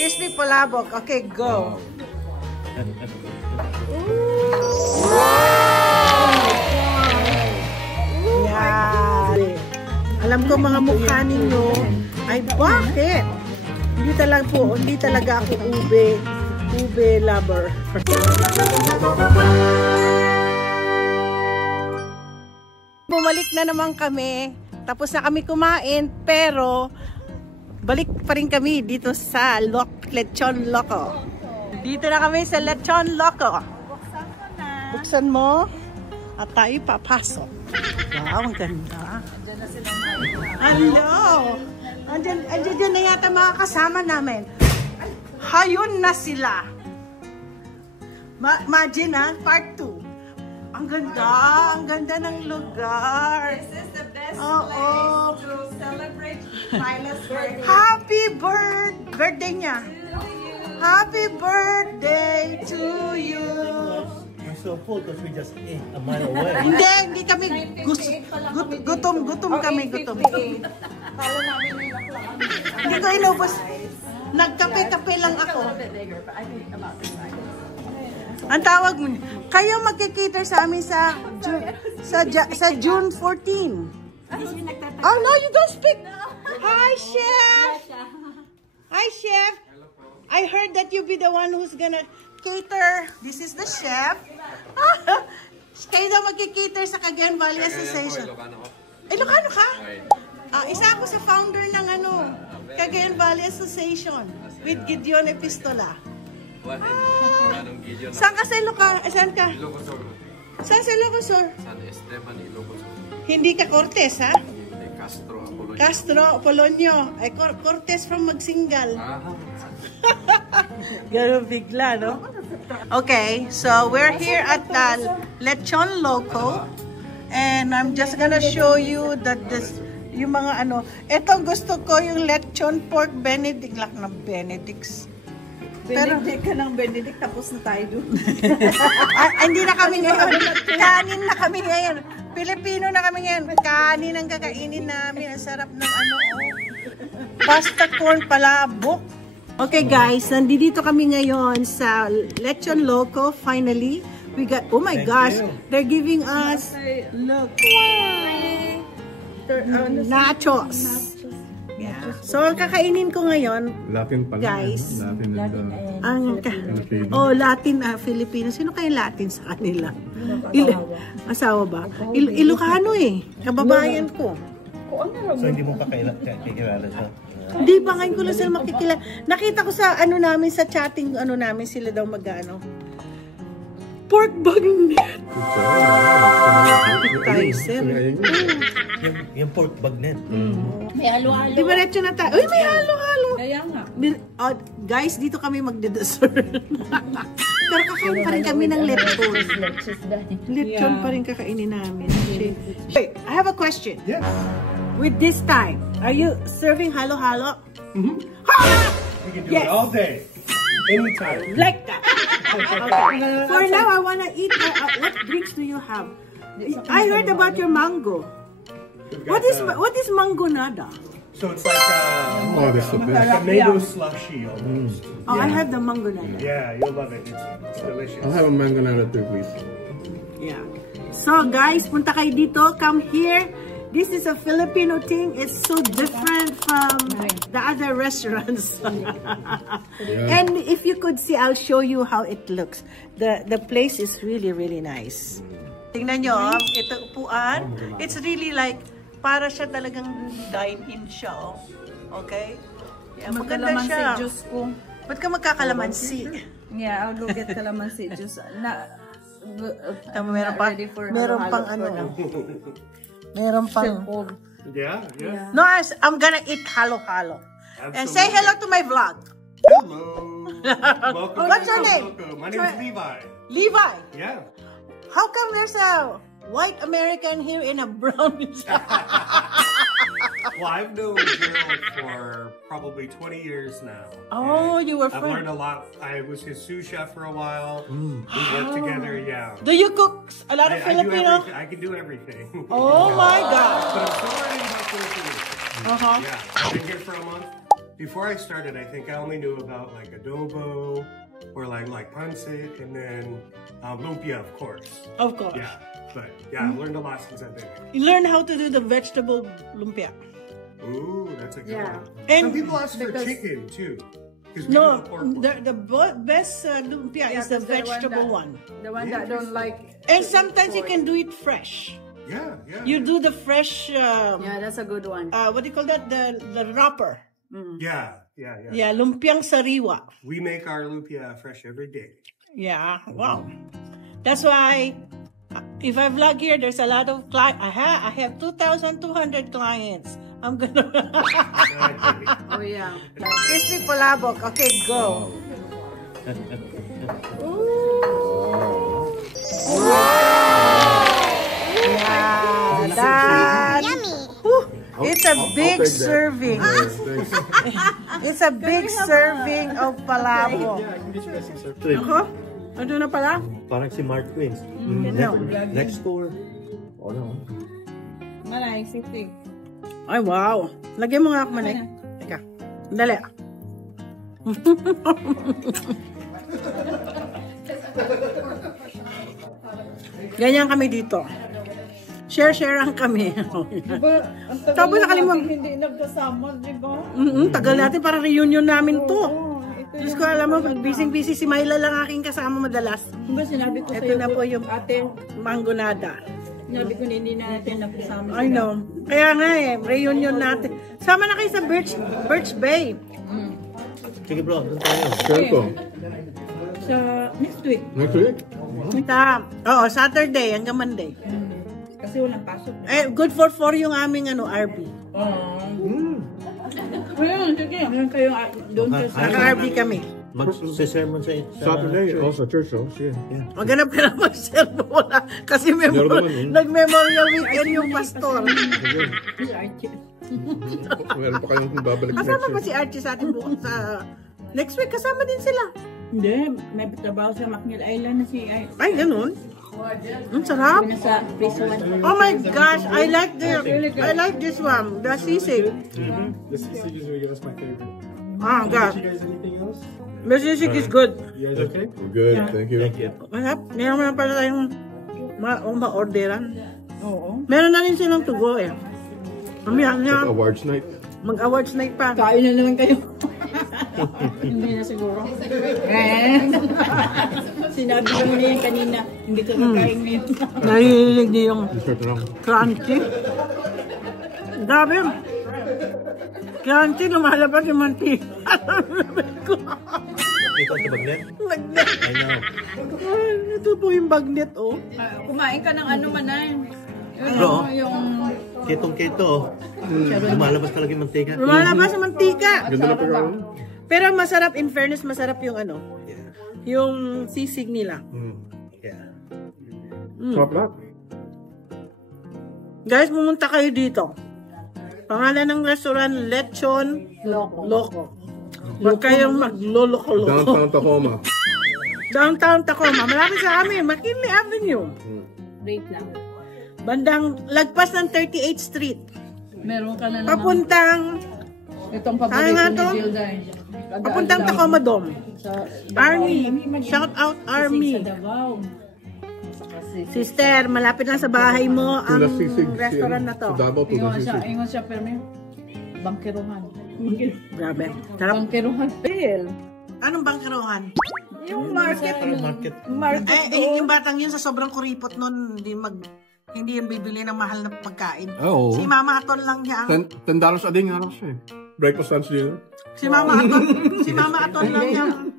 Crispy palabok. Okay, go. Yan. Alam ko mga mukha ninyo ay bakit? Hindi talaga ako ube lover. Bumalik na naman kami. Tapos na kami kumain, pero balik pa rin kami dito sa Lechon Loco. Dito na kami sa Lechon Loco. Buksan mo na. Buksan mo at tayo papasok. Wow, ang ganda. Andiyan na silang mga. Hello! Andiyan na yata mga kasama namin. Hayun na sila. Imagine ha, part 2. Ang ganda ng lugar. This is the best Oo. place to celebrate Mila's birthday. Happy birthday niya. To you. Happy birthday to you. We're so full because we just ate a mile away. Hindi kami gutom kami. Kala namin yung naklaan. Hindi ko inubos. Nagkape-kape lang ako. Ang tawag mo, kayo magkikita sa amin sa June 14. Oh no, you don't speak. Hi, Chef. Hi, Chef. I heard that you be the one who's gonna cater. This is the chef. Kayo daw magkikater sa Cagayan Valley Association. Ilocano ka? Isa ako sa founder ng Cagayan Valley Association with Gideon Epistola. Saan ka sa Ilocano? Saan ka? Ilocosur. Saan sa Ilocosur? San Esteban, Ilocosur. Hindi ka Cortez, ha? Hindi, Castro, Apolonio. Castro, Polonio. Ay, Cortez from Magsingal. Ah, Gano'n bigla, no? Okay, so we're here at the Lechon Loco. And I'm just gonna show you that yung mga ito gusto ko yung Lechon Pork Benedict. Lak ng Benedicts. Benedict ka ng Benedict, tapos na tayo doon. Hindi na kami ngayon. Kanin na kami ngayon. Pilipino na kami ngayon. Kanin ang kakainin namin. Ang sarap ng pasta corn palabok. Okay guys, nandito kami ngayon sa Lechon Loco. Finally, we got, oh my gosh, they're giving us, look, nachos. Yeah. So, ang kakainin ko ngayon, Latin pala. guys, Latin Latin, Filipino. Sino kayo Latin sa kanila? Asawa ba? Ilocano eh. Kababayan ko. So hindi mo pa kakilala sa... Hindi ba ngayon ko lang sila makikilala. Nakita ko sa namin, sa chatting, namin sila daw mag-ano. Pork bagnet. Appetizer. Yung pork bagnet. May halo-halo. Di ba retso na tayo? Uy, may halo-halo. Kaya nga. Guys, dito kami magde-dessert. Pero kakain pa rin kami ng lechon. Lechon pa rin kakainin namin. Wait, I have a question. Yes. With this time, are you serving halo-halo? We can do Yes. it all day. Anytime. Like that. Okay. For now, I wanna eat. What drinks do you have? I heard about your mango. What is mango nada? So it's like Oh, this is the best. a mango slushy almost. Oh, I have the mango nada. Yeah, you'll love it. It's delicious. I'll have a mango nada too, please. Yeah. So guys, punta kayo dito. Come here. This is a Filipino thing. It's so different from the other restaurants. And if you could see, I'll show you how it looks. The place is really, really nice. Tingnan nyo, ito upuan. It's really like, para siya talagang dine-in siya. Oh. Okay? Yeah, maganda siya. Magkalamansi juice ko. Ba't ka magkakalamansi? Yeah, I'll go get calamansi juice. Meron pang meron pang Yeah, yeah. No, I'm gonna eat halo-halo. And say hello to my vlog. Hello. Welcome What's to your name? Coco. My name's Levi. Levi. Yeah. How come there's a white American here in a brown? Well, I've known Gerald for probably 20 years now. Oh, you were I've friends. learned a lot. I was his sous chef for a while. We worked together, yeah. Do you cook a lot of I do Filipino? everything. I can do everything. Oh my God. But I'm still learning about Filipino. Uh-huh. Yeah, I've been here for a month. before I started, I think I only knew about like adobo or like pancit, and then lumpia, of course. Of course. Yeah, but yeah, I've learned a lot since I've been here. You learn how to do the vegetable lumpia. Ooh, that's a good one. And Some people ask for chicken too. 'Cause we no, do pork. the best lumpia is the vegetable one. The one that don't like. And sometimes you can do it fresh. Yeah, yeah. You do the fresh, Yeah, that's a good one. what do you call that? The wrapper. Yeah. Yeah, lumpiang sariwa. We make our lumpia fresh every day. Yeah, wow. That's why if I vlog here, there's a lot of clients. I have 2,200 clients. I'm gonna. Oh yeah. Crispy palabok. Okay, go. Yeah, that's yummy. It's a big serving. It's a big serving of palabok. Ako? Ano na pala? Parang si Mark Twins. No. Next door. Oh no. Manay, sipig. Ay, wow. Lagyan mo nga ako, Manek. Teka. Dali. Ganyan kami dito. Share-sharean kami. Tapos nakalimutan. Hindi nagkasama, di ba? Tagal natin, parang reunion namin to. Diyos ko, alam mo, busy-busy si Myla lang aking kasama madalas. Diba sinabi ko Ito sa'yo, na po yung ate, mangonada. sinabi ko na hindi na natin nagkasama. I know. Kaya nga eh, reunion natin. Sama na kayo sa Birch Bay. Sige bro, doon tayo. Sure po. Sa next week. Next week? Oo, Saturday hanggang Monday. Kasi walang pasok. Eh, good for 4 yung aming RB. Ayun, sige. Ayun kayo doon sa Naka-RB kami. Mag-sermon sa Saturday, also church, oh. Sige. Maghanap ka na mag-servo wala. Kasi Meron naman, nag-memorial weekend yung pastor. Meron pa kayong babalik Kasama next ba week. si Archie sa ating bukas sa... Next week, kasama din sila. Hindi, may trabaho sa McNeil Island na si Ay, ganun. Ang sarap. nasa phase 1. Oh my gosh, I like this one, the sisig. The sisig is really my favorite. Ah, God. You guys anything else? The sisig is good. You guys okay? Good, thank you. Thank you. Masarap. Meron pala tayong ma-orderan. Oo. Meron na rin silang to go eh. Mamaya na, Awards night. mag-awards night pa. Kain na naman kayo. Hindi na siguro. Sinabi ko muna yan kanina. Hindi ko kakain ngayon. Narinig niyo yung Dessert na lang. crunchy. Grabe. Crunchy, lumalabas yung mantika. Ito sa bagnet? Bagnet. I know. Ay, ito po yung bagnet, oh. Kumain ka ng ano man na yun. Bro, Yung... ketong-keto. Lumalabas talaga yung mantika. Lumalabas yung mantika. Ganda na pagkain. Pero masarap, in fairness, masarap yung ano, yung sisig nila. Yeah. Sarap lahat. Guys, pumunta kayo dito. Pangalan ng restaurant, Lechon Loco. Huwag kayong magloloko-loko. Downtown Tacoma. Downtown Tacoma. Malapit sa amin, McKinley Avenue. Rate lang. Bandang lagpas ng 38th Street. Meron ka na naman. Papuntang, Itong Kaya paborito nga ni to. Gilda. papuntang Tacoma Dome. Sa Army. Shout out Army. Sa Davao. Sister, malapit lang sa bahay mo ang Tula sisig. restaurant na to. Sa Davao, tula sisig. Ingon siya, pero may bangkeruhan. Grabe. Sarap. Bangkeruhan. Bill. Anong bangkerohan? Yung market. Market. Market Yung batang yun sa sobrang kuripot nun, hindi yung bibili ng mahal na pagkain. Oo. Si Mama Aton lang niya ang... $10 a day nga lang siya eh. Breakfast, lunch, dinner. Si Mama Aton lang niya ang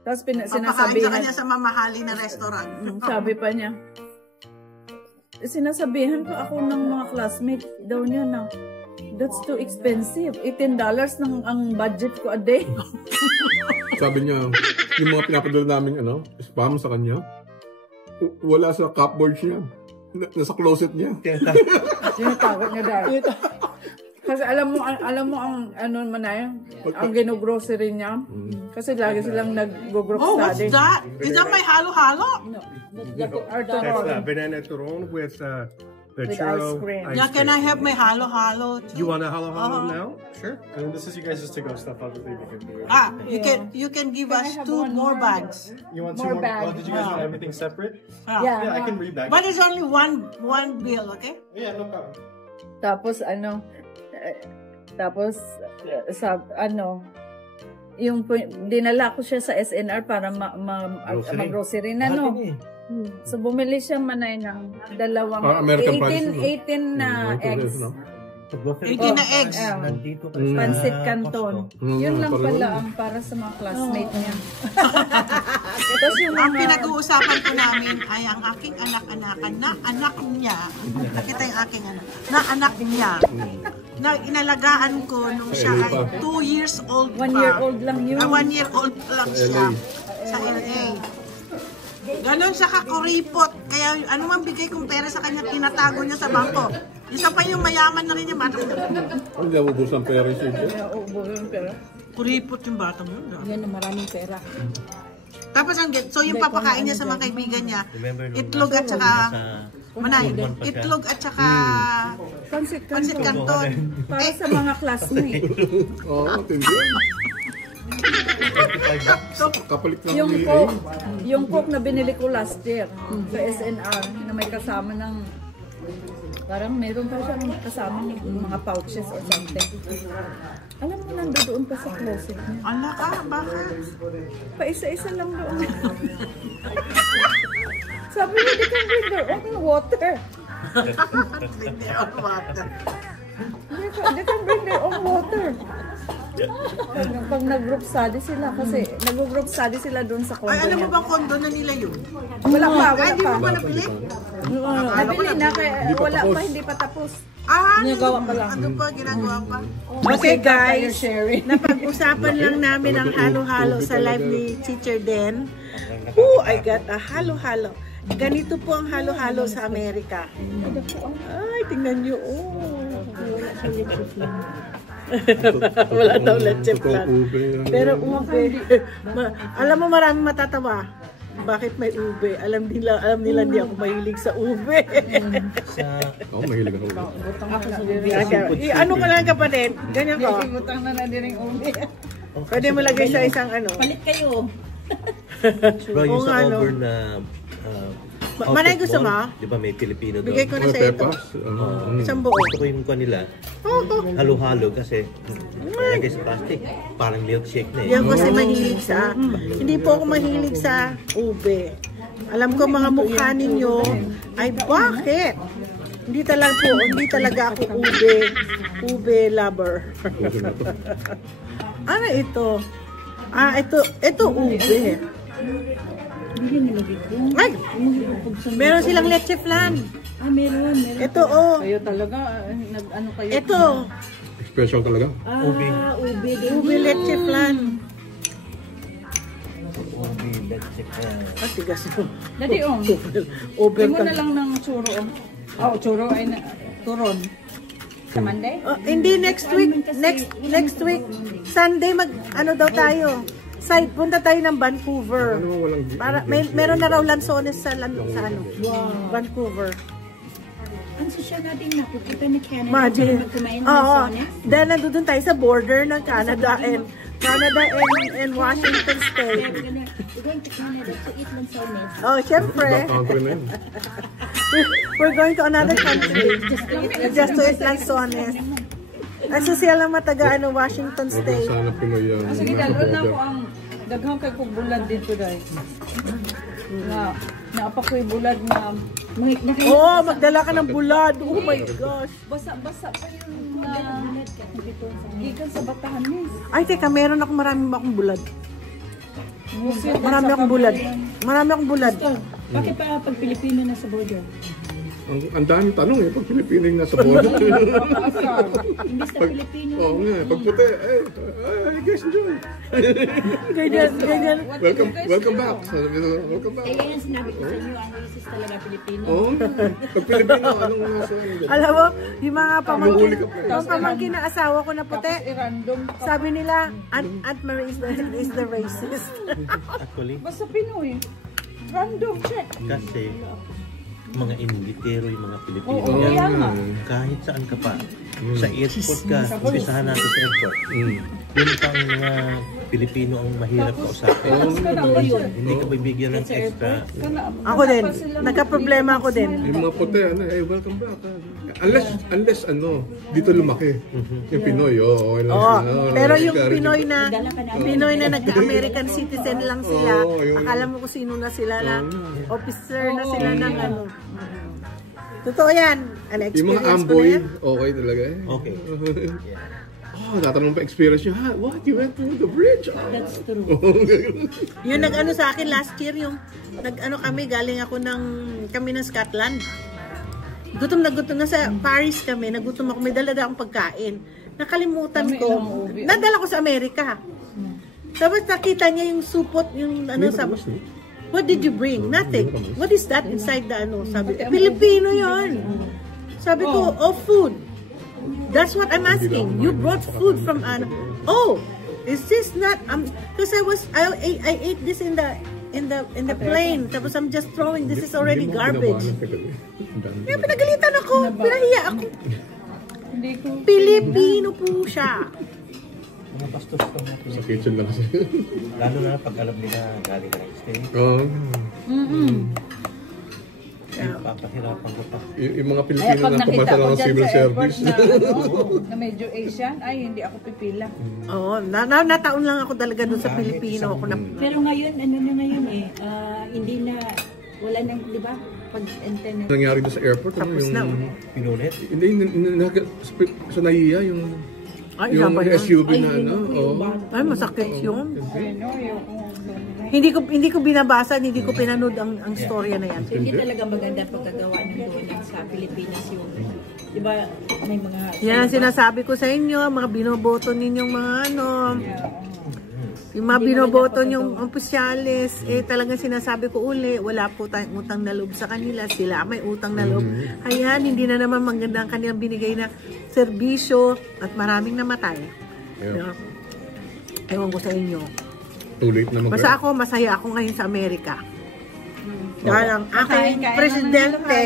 Tapos papakain sa sinasabihan. kanya sa mamahali na restaurant. Sabi pa niya. Sinasabihan ko ako ng mga classmates daw niya na that's too expensive. $18 ang budget ko a day. Sabi niya, yung mga pinapadala namin spam sa kanya, wala sa cupboard niya. Nasa closet niya. Sinatakot niya dahil. Kasi alam mo ang ano man na yun, ang gino-grocery niya. Kasi lagi silang nag-go-group Oh, what's study. that? Is that my halo-halo? No, That's banana turon with the With churro. ice cream. Yeah, can I have my halo-halo too? You want a halo now? Sure. And this is you guys just to go stuff. Obviously, we can do it. Ah, you can give Can I us have 2 one more more? bags. You want More 2 more? bags. Oh, did you guys want everything separate? Ah. Yeah, I can rebag. But it's only one bill, okay? Yeah, no problem. Tapos yung dinala ko siya sa SNR para mag-grocery na, no? So, bumili siya manay ng dalawang, American price, 18 na eggs. 18 na eggs. Pancit Canton. Yun lang pareho. pala ang para sa mga classmate niya. Tapos yung Ang mga, pinag-uusapan ko namin ay ang aking anak-anakan na anak niya. Nakita yung aking anak. Na anak niya. Na inalagaan ko nung siya ay 2 years old pa. 1 year old lang yun. 1 year old pa lang siya. Sa LA. Ganon siya kakuripot. Kaya ano man bigay kong pera sa kanya, tinatago niya sa bangko. Isa pa yung mayaman na rin yung batang yun. Hindi ako ubus ang pera siya. Kuripot yung batang yun. Yan ang maraming pera. Tapos so yung papakain niya sa mga kaibigan niya, itlog at saka manay, itlog at saka Pancit pancit Canton. canton. Para sa mga classmate. Oo, tindi. Kapalit ng Yung coke na binili ko last year sa SNR na may kasama ng parang meron pa siyang kasama ng mga pouches or something. Alam mo, nandoon pa sa closet niya. Anak ka, bakit? Pa-isa-isa lang doon. Sabi niya, they can bring their own water. Hindi ako water. They can bring their own water. Pag nag-group study sila, kasi nag-group study sila doon sa condo Ay, alam mo niya. bang kondo na nila yun? Wala pa, Ay, wala di pa. mo ba nabili? Nabili na, kaya wala pa, hindi pa tapos. Ah, Ginagawa pa lang. Ano pa, ginagawa pa? Okay guys, sharing. Napag-usapan lang namin ang halo-halo sa live ni Teacher Den. Oh, I got a halo-halo. Ganito po ang halo-halo sa Amerika. Ay, tingnan nyo. Oh. Wala daw leche plan. Pero ube. Alam mo, maraming matatawa. Bakit may ube? Alam nila hindi ako mahilig sa ube. Oo, mahilig ako. Ano ka lang kapatid? Ganyan ka. Ibutang na din yung ube. Pwede mo lagay sa isang ano. Palit kayo. Bro, yung Oo sa nga, no. over na Manay, gusto mo? Di ba may Pilipino doon? Bigay ko na sa ito. Isang buo. Gusto ko yung kanila. Halo-halo kasi lagay sa plastic. Parang milkshake na eh. Yan kasi mahilig sa, hindi po ako mahilig sa ube. Alam ko mga mukha ninyo ay bakit? Hindi talaga ako ube lover. Ano ito? Ah, ito ube. Ay! Meron silang leche flan. Ah, meron. Ito oh. Kayo talaga, nag-ano kayo? Ito. Special talaga. Ube leche flan. Ah, tigas mo. Dati Over mo na lang ng churro. Oh, churro ay turon. Sa Monday? Hindi, next week. Next week. Sunday ano daw tayo. Punta tayo ng Vancouver. Para meron na raw lansones sa Vancouver. Ang social natin napupunta na Canada. Imagine. Kumain ng Oo. lansones. Dahil nandun tayo sa border ng Canada and Washington State. We're going to Canada to eat lansones. Oh, syempre. Country na yun. We're going to another country. Just to eat lansones. Ang sosyal na mataga Washington State. Sana Pinoy yan. Sige, dalon na ko ang daghang kay kong bulad dito dahil. Naapa ko yung bulad na Oh, magdala ka ng bulad. Oh my gosh. basa-basa pa yung gikan sa Batahan Miss. Ay, teka, marami akong bulad. Marami akong bulad. Bakit pa pag Pilipino na sa border? Ang daming tanong pag Pilipino yung nasa border. Imbis na Pilipino. Oo nga, pag puti, guys, enjoy. Ganyan. Welcome back. Welcome back. Kaya yan sinabi ko sa inyo, ang racist talaga Pilipino. Oo, pag Pilipino, anong nasa Alam mo, yung mga pamangkin na asawa ko na puti, Random. sabi nila, Aunt Marie is the racist. Actually, Basta Pinoy. Random check. kasi mga inditero yung mga Pilipino Oo, yan. kaya nga. Kahit saan ka pa. Sa airport ka, umpisahan natin sa airport. Yun pang mga Pilipino ang mahirap kausapin. Hindi ka bibigyan ng extra. Ako din. Nagka-problema ako din. Yung mga puti, welcome back. Unless dito lumaki. Yung Pinoy, okay lang. Oo. sila. Pero yung Encouraging. Pinoy na nag-American citizen lang sila. Oo, yun. Akala mo kung sino na sila na officer na sila ng ano. Totoo yan. An Yung mga experience ko na amboy, yan. okay talaga eh. Okay. Tatanong pa experience nyo, what? You went through the bridge? That's true. Yung nag-ano sa akin last year, yung nag-ano kami, galing ako kami ng Scotland. Gutom na sa Paris kami, nagutom ako, may dala-dala akong pagkain. Nakalimutan ko, nadala ko sa Amerika. Tapos nakita niya yung supot, yung ano, sabi, what did you bring? Nothing. What is that inside the ano? Sabi, Filipino yon. Sabi ko, food. That's what I'm asking. You brought food from ano? Oh, is this not? Because I ate this in the plane. Tapos I'm just throwing. This is already garbage. Kaya pinagalitan ako. Pinahiya ako. Pilipino po siya. Mga bastos ka mga Sa Pilipino. kitchen lang kasi. Lalo na pag alam nila galing ka ng state. Oo. Papahirapan ko pa. Yung mga Kaya Pilipino pag na nakita pumasa ko lang ng dyan civil sa airport service. na medyo Asian, ay hindi ako pipila. Oo, nataon lang ako talaga doon sa Pilipino. Ako na, Pero ngayon, ano na ngayon eh, hindi na, wala nang, di ba? Pag-internet. Nangyari doon sa airport, Tapos na, Pinulit? Hindi, sa naiya, yung Ay, yung yun. SUV na ano. Ay, masakit yun. Hindi ko binabasa, hindi ko pinanood ang storya na yan. Hindi talaga maganda pagkagawa ng donut sa Pilipinas yung, di ba, may mga... Yan ang sinasabi ko sa inyo, mga binoboto ninyong mga ano, yung mga binoboto nyong opisyalis, talagang sinasabi ko uli, wala po tayong utang na loob sa kanila, sila may utang na loob. Ayan, hindi na naman maganda ang kanilang binigay na serbisyo at maraming namatay. Yeah. Ewan ko sa inyo. Too late na Basta ako, masaya ako ngayon sa Amerika. Dahil ang aking Kain-kain presidente,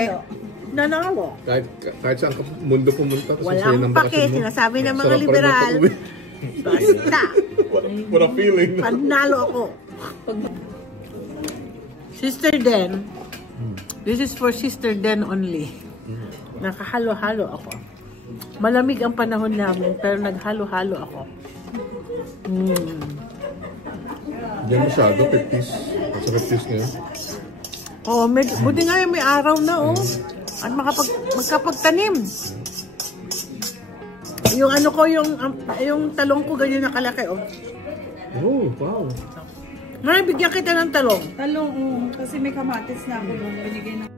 ng nanalo. Kahit saan ka mundo pumunta, kasi sa'yo Walang ng pake, bakasyon mo. sinasabi ng mga Sarap pa rin liberal. ng pag-uwi. Basta, What a feeling. panalo ako. Sister Den, this is for Sister Den only. Nakahalo-halo ako. Malamig ang panahon namin, pero naghalo-halo ako. Diyan masyado, 50s. Sa 50s ngayon. Oh, buti nga yung may araw na, oh. At magkapagtanim. Yung ano ko, yung talong ko, ganyan nakalaki, oh. Oh, wow. Bigyan kita ng talong. Talong, kasi may kamatis na ako doon. Binigay ng